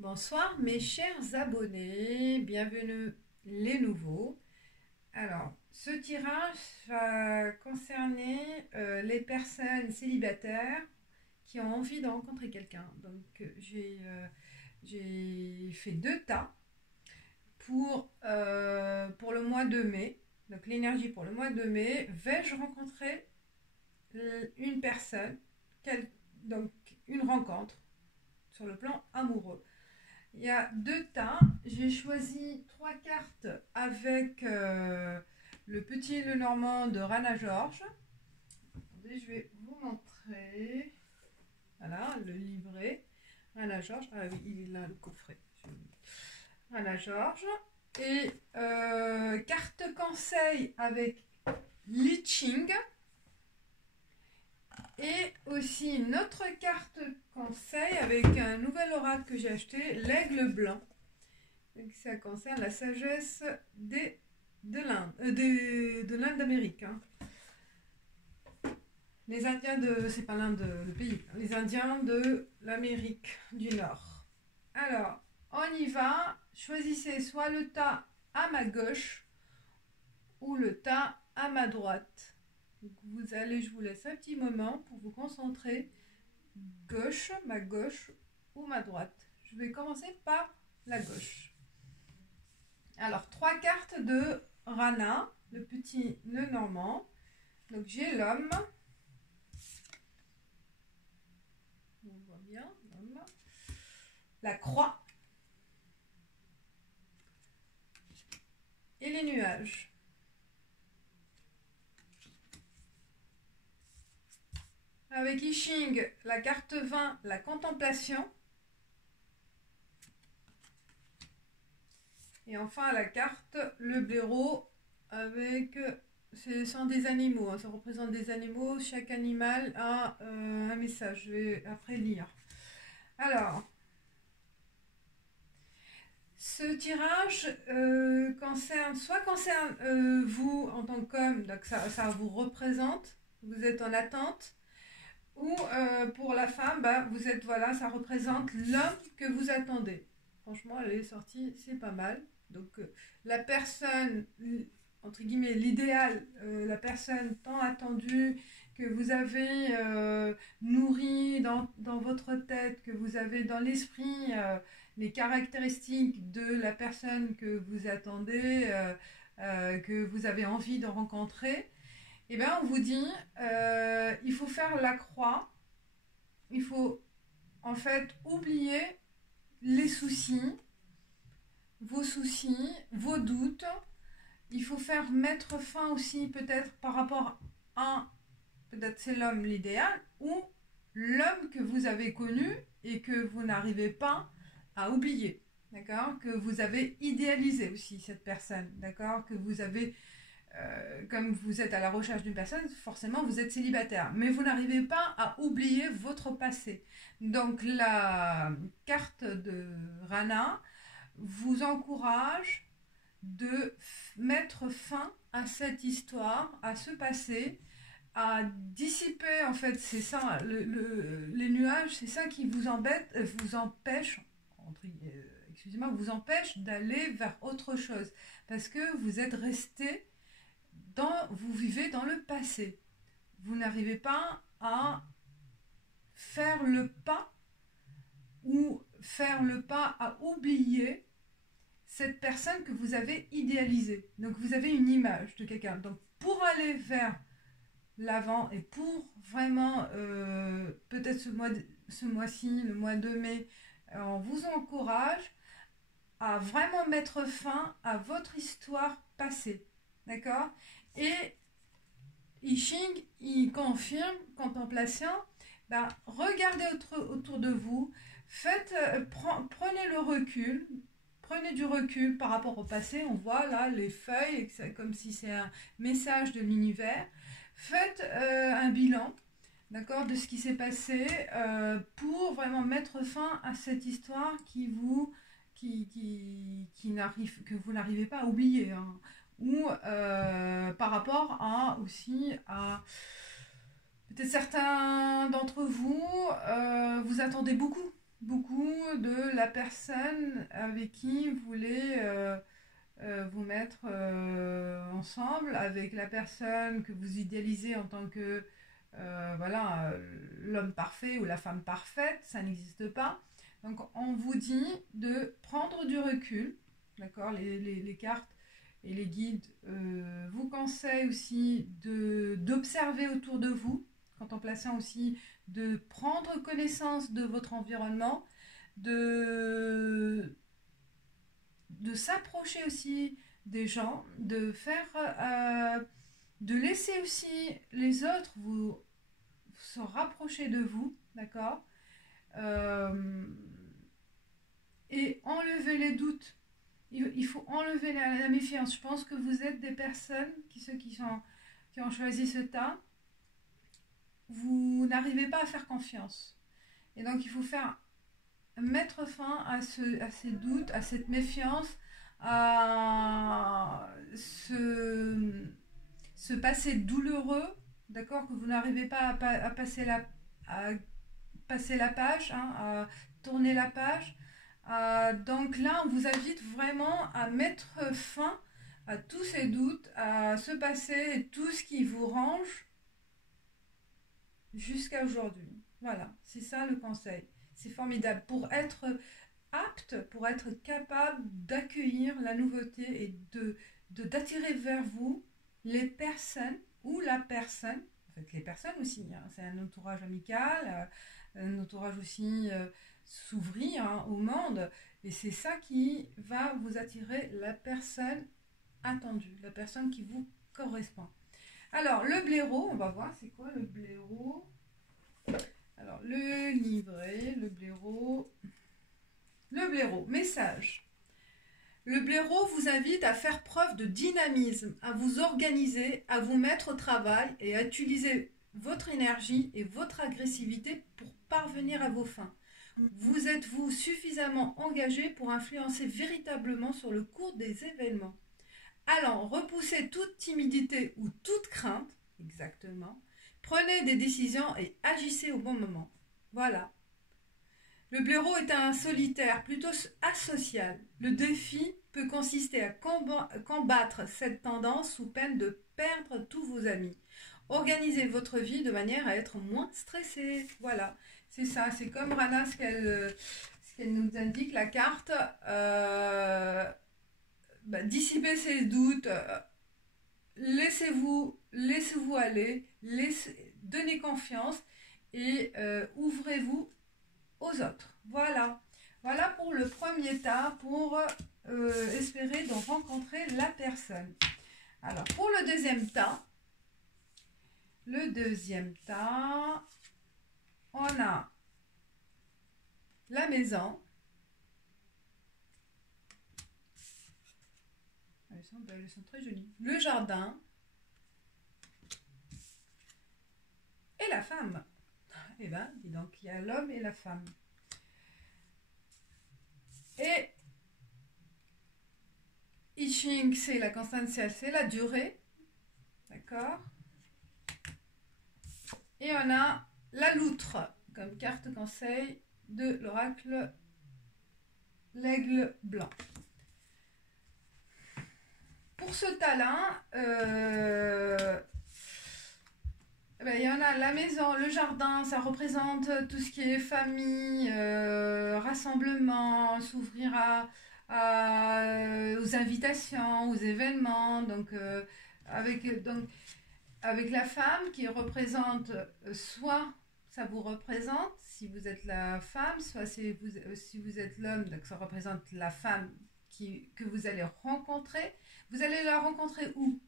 Bonsoir mes chers abonnés, bienvenue les nouveaux. Alors, ce tirage va concerner les personnes célibataires qui ont envie de rencontrer quelqu'un. Donc, j'ai fait deux tas pour le mois de mai. Donc, l'énergie pour le mois de mai. Vais-je rencontrer une personne, donc une rencontre sur le plan amoureux? Il y a deux tas. J'ai choisi trois cartes avec le petit et le normand de Rana George. Attendez, je vais vous montrer. Voilà, le livret. Rana George. Ah oui, il est là, le coffret. Rana George. Et carte conseil avec Li Ching. Et aussi une autre carte conseil avec un nouvel oracle que j'ai acheté, l'aigle blanc. Donc ça concerne la sagesse de l'Inde d'Amérique. Hein. Les Indiens de... C'est pas l'Inde le pays. Les Indiens de l'Amérique du Nord. Alors, on y va. Choisissez soit le tas à ma gauche ou le tas à ma droite. Donc je vous laisse un petit moment pour vous concentrer. Ma gauche ou ma droite. Je vais commencer par la gauche. Alors, trois cartes de Rana, le petit nœud normand. Donc, j'ai l'homme. On voit bien, l'homme. La croix. Et les nuages. Avec I Ching, la carte 20, la contemplation. Et enfin la carte, le blaireau, avec... Ce sont des animaux, hein, ça représente des animaux. Chaque animal a un message. Je vais après lire. Alors, ce tirage concerne vous en tant qu'homme, donc ça vous représente, vous êtes en attente. Ou pour la femme, bah, vous êtes, voilà, ça représente l'homme que vous attendez. Franchement, elle est sortie, c'est pas mal. Donc, la personne, entre guillemets, l'idéal, la personne tant attendue, que vous avez nourri dans votre tête, que vous avez dans l'esprit les caractéristiques de la personne que vous attendez, que vous avez envie de rencontrer. Eh bien, on vous dit, il faut faire la croix, il faut en fait oublier les soucis, vos doutes. Il faut mettre fin aussi peut-être par rapport à, peut-être c'est l'homme l'idéal, ou l'homme que vous avez connu et que vous n'arrivez pas à oublier, d'accord? Que vous avez idéalisé aussi cette personne, d'accord? Que vous avez... comme vous êtes à la recherche d'une personne, forcément vous êtes célibataire, mais vous n'arrivez pas à oublier votre passé. Donc la carte de Rana vous encourage de mettre fin à cette histoire, à ce passé, à dissiper, en fait, c'est ça, les nuages, c'est ça qui vous embête, vous empêche, excusez-moi, vous empêche d'aller vers autre chose, parce que vous êtes resté vous vivez dans le passé. Vous n'arrivez pas à faire le pas ou faire le pas à oublier cette personne que vous avez idéalisée. Donc vous avez une image de quelqu'un. Donc pour aller vers l'avant et pour vraiment peut-être ce mois-ci, le mois de mai, on vous encourage à vraiment mettre fin à votre histoire passée. D'accord? Et I Ching, il confirme, contemplation, ben, regardez autour de vous, prenez le recul, prenez du recul par rapport au passé, on voit là les feuilles, comme si c'est un message de l'univers. Faites un bilan, d'accord, de ce qui s'est passé pour vraiment mettre fin à cette histoire que vous n'arrivez pas à oublier. Hein. Ou par rapport à peut-être certains d'entre vous, vous attendez beaucoup. beaucoup de la personne avec qui vous voulez vous mettre ensemble, avec la personne que vous idéalisez en tant que voilà, l'homme parfait ou la femme parfaite, ça n'existe pas. Donc on vous dit de prendre du recul, d'accord, les cartes et les guides vous conseillent aussi d'observer autour de vous, contemplation aussi, de prendre connaissance de votre environnement, de, de s'approcher aussi des gens, de laisser aussi les autres vous se rapprocher de vous, d'accord, euh, et enlever les doutes. Il faut enlever la méfiance. Je pense que vous êtes des personnes, ceux qui ont choisi ce tas, vous n'arrivez pas à faire confiance. Et donc il faut mettre fin à ces doutes, à cette méfiance, à ce passé douloureux, d'accord, que vous n'arrivez pas à passer la page, hein, à tourner la page. Donc là, on vous invite vraiment à mettre fin à tous ces doutes, à ce passé et tout ce qui vous range jusqu'à aujourd'hui. Voilà, c'est ça le conseil. C'est formidable pour être apte, pour être capable d'accueillir la nouveauté et d'attirer vers vous les personnes ou la personne, en fait les personnes aussi, hein, c'est un entourage amical, un entourage aussi s'ouvrir hein, au monde, et c'est ça qui va vous attirer la personne attendue, la personne qui vous correspond. Alors le blaireau, on va voir c'est quoi le blaireau. Alors le livret, le blaireau, message. Le blaireau vous invite à faire preuve de dynamisme, à vous organiser, à vous mettre au travail et à utiliser votre énergie et votre agressivité pour parvenir à vos fins. Vous êtes-vous suffisamment engagé pour influencer véritablement sur le cours des événements? Alors, repoussez toute timidité ou toute crainte, exactement. Prenez des décisions et agissez au bon moment. Voilà. Le blaireau est un solitaire, plutôt asocial. Le défi peut consister à combattre cette tendance sous peine de perdre tous vos amis. Organisez votre vie de manière à être moins stressé. Voilà, c'est ça, c'est comme Rana ce qu'elle nous indique, la carte. Dissiper ses doutes, laissez-vous aller, donnez confiance et ouvrez-vous aux autres. Voilà. Voilà pour le premier tas, pour espérer de rencontrer la personne. Alors, pour le deuxième tas, on a la maison. Elles sont belles, elles sont très jolies. Le jardin. Et la femme. Eh bien, dis donc, il y a l'homme et la femme. Et I Ching, c'est la constance, c'est la durée. D'accord? Et on a la loutre comme carte conseil de l'oracle l'aigle blanc. Pour ce tas-là, il y en a la maison, le jardin, ça représente tout ce qui est famille, rassemblement, s'ouvrir aux invitations, aux événements. Donc, avec la femme qui représente, soit ça vous représente, si vous êtes la femme, soit si vous êtes l'homme, donc ça représente la femme que vous allez rencontrer. Vous allez la rencontrer où?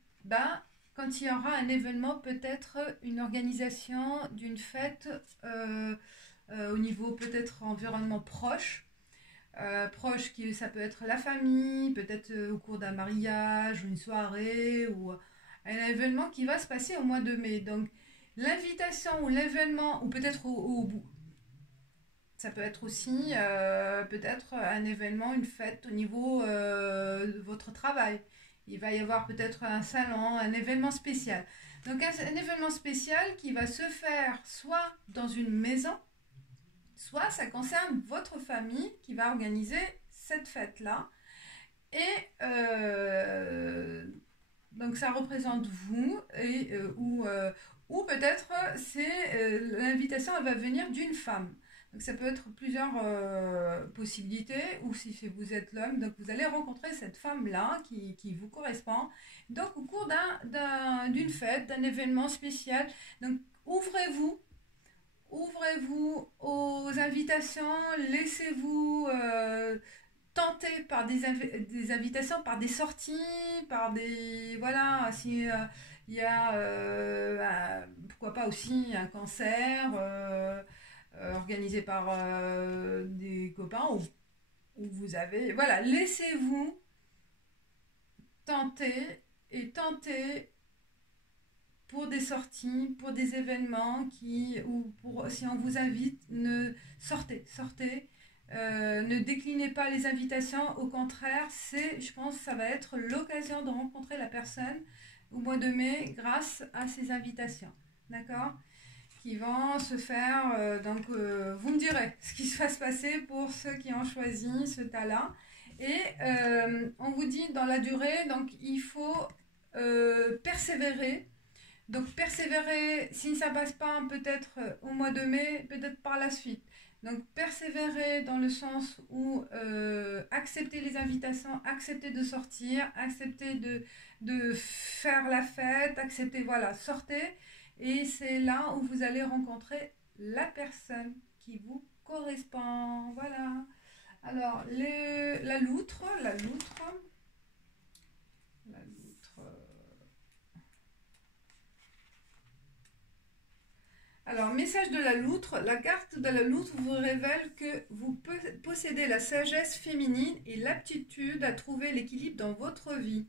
Quand il y aura un événement, peut-être une organisation d'une fête au niveau peut-être environnement proche. Ça peut être la famille, peut-être au cours d'un mariage, une soirée ou un événement qui va se passer au mois de mai. Donc l'invitation ou l'événement, ou peut-être ça peut être aussi peut-être un événement, une fête au niveau de votre travail. Il va y avoir peut-être un salon, un événement spécial. Donc un événement spécial qui va se faire soit dans une maison, soit ça concerne votre famille qui va organiser cette fête-là. Et donc ça représente vous, ou peut-être l'invitation elle va venir d'une femme. Donc ça peut être plusieurs possibilités, ou si vous êtes l'homme, donc vous allez rencontrer cette femme-là qui vous correspond. Donc au cours d'une fête, d'un événement spécial, donc ouvrez-vous aux invitations, laissez-vous tenter par des invitations, par des sorties, par des... Voilà, si il y a, pourquoi pas aussi un concert organisé par des copains, où vous avez... Voilà, laissez-vous tenter et tenter pour des sorties, pour des événements ou si on vous invite, sortez. Ne déclinez pas les invitations, au contraire, je pense que ça va être l'occasion de rencontrer la personne au mois de mai grâce à ces invitations, d'accord, qui vont se faire, donc vous me direz ce qui va se passer pour ceux qui ont choisi ce tas-là. Et on vous dit dans la durée, donc il faut persévérer. Donc persévérer, si ça ne passe pas peut-être au mois de mai, peut-être par la suite. Donc persévérer dans le sens où accepter les invitations, accepter de sortir, accepter de faire la fête, accepter, voilà, sortez. Et c'est là où vous allez rencontrer la personne qui vous correspond. Voilà. Alors, la loutre. Alors, message de la loutre. La carte de la loutre vous révèle que vous possédez la sagesse féminine et l'aptitude à trouver l'équilibre dans votre vie.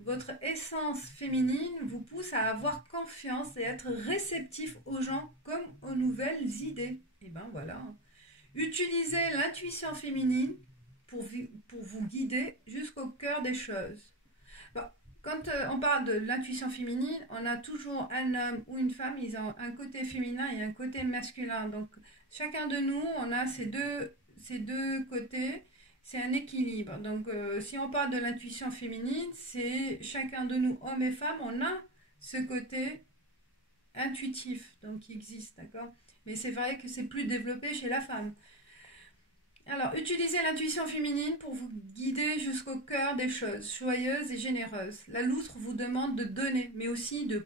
Votre essence féminine vous pousse à avoir confiance et être réceptif aux gens comme aux nouvelles idées. Et ben voilà. Utilisez l'intuition féminine pour vous guider jusqu'au cœur des choses. Bon, quand on parle de l'intuition féminine, on a toujours un homme ou une femme, ils ont un côté féminin et un côté masculin. Donc chacun de nous, on a ces deux côtés, c'est un équilibre. Donc si on parle de l'intuition féminine, c'est chacun de nous, hommes et femmes, on a ce côté intuitif, donc qui existe, d'accord? Mais c'est vrai que c'est plus développé chez la femme. Alors, utilisez l'intuition féminine pour vous guider jusqu'au cœur des choses, joyeuses et généreuses. La loutre vous demande de donner, mais aussi de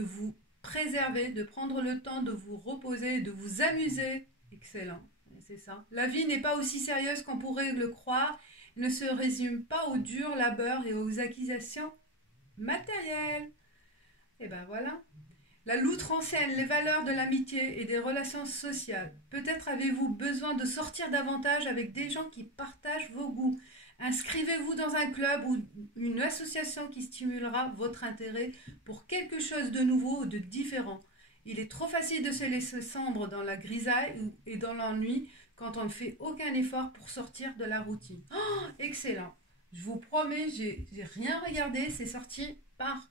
vous préserver, de prendre le temps de vous reposer, de vous amuser. Excellent, c'est ça. La vie n'est pas aussi sérieuse qu'on pourrait le croire, ne se résume pas au dur labeur et aux acquisitions matérielles. Et ben voilà. La loutre enseigne les valeurs de l'amitié et des relations sociales. Peut-être avez-vous besoin de sortir davantage avec des gens qui partagent vos goûts. Inscrivez-vous dans un club ou une association qui stimulera votre intérêt pour quelque chose de nouveau ou de différent. Il est trop facile de se laisser sombre dans la grisaille et dans l'ennui quand on ne fait aucun effort pour sortir de la routine. Oh, excellent. Je vous promets, j'ai rien regardé, c'est sorti par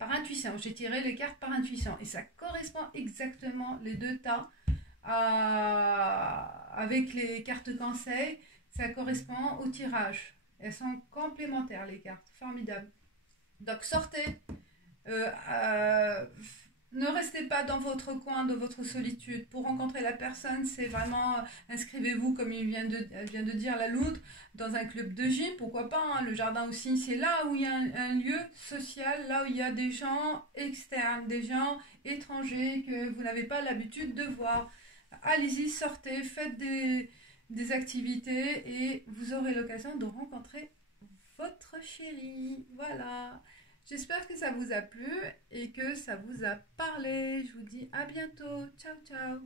intuition. J'ai tiré les cartes par intuition et ça correspond exactement les deux tas avec les cartes conseils. Ça correspond au tirage. Elles sont complémentaires, les cartes. Formidable. Donc sortez. Ne restez pas dans votre coin, de votre solitude. Pour rencontrer la personne, c'est vraiment inscrivez-vous, comme elle vient de dire la loutre, dans un club de gym, pourquoi pas, hein, le jardin aussi, c'est là où il y a un lieu social, là où il y a des gens externes, des gens étrangers que vous n'avez pas l'habitude de voir. Allez-y, sortez, faites des activités et vous aurez l'occasion de rencontrer votre chéri. Voilà. J'espère que ça vous a plu et que ça vous a parlé. Je vous dis à bientôt. Ciao, ciao.